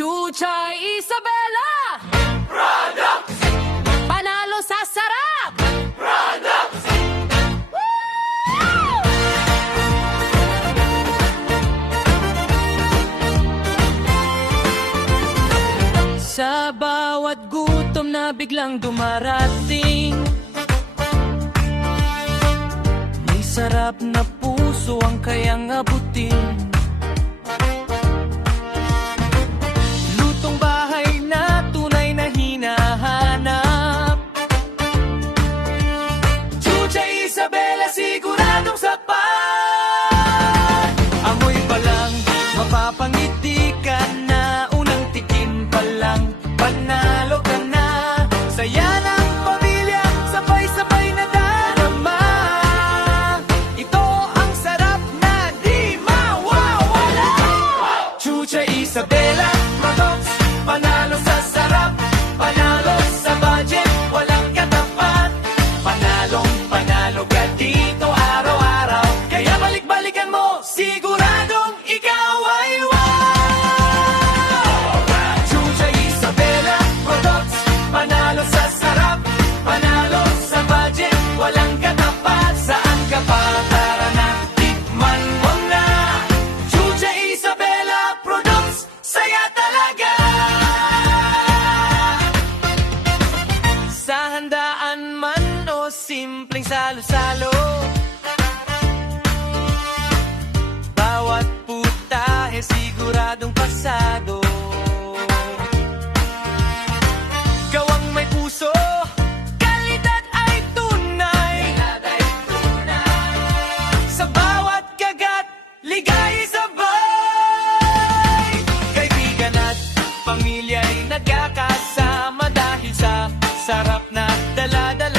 Chuchay Isabela Products! panalo sa sarap. Products! Sa bawat gutom na biglang dumarating, may sarap na puso ang kayang abutin. Lutong bahay na tunay na hinahanap. Chuchay Isabela siguradong sapat. Amoy pa lang, mapapangiti ka na. Unang tikim pa lang, panalo ka na. Saya ng pamilya, sabay-sabay na darama. Ito ang sarap na di mawawala. Chuchay Isabela Products, panalo sa sarap, panalo sa budget, walang katapat. Panalong panalo ka dito araw-araw, kaya balik-balikan mo, siguradong ikaw ay wow! Chuchay Isabela Products, panalo sa sarap, panalo sa budget, walang katapat. Saan ka pa? Tara na, tikman mo na. Chuchay Isabela Products, saya talaga. Sa handaan man o simpleng salo-salo, bawat putahe siguradong pasado. Gawang may puso, kalidad ay tunay. Sa bawat kagat, ligay sabay. Kaibigan at pamilya'y nagkakasama dahil sa sarap na dala-dala.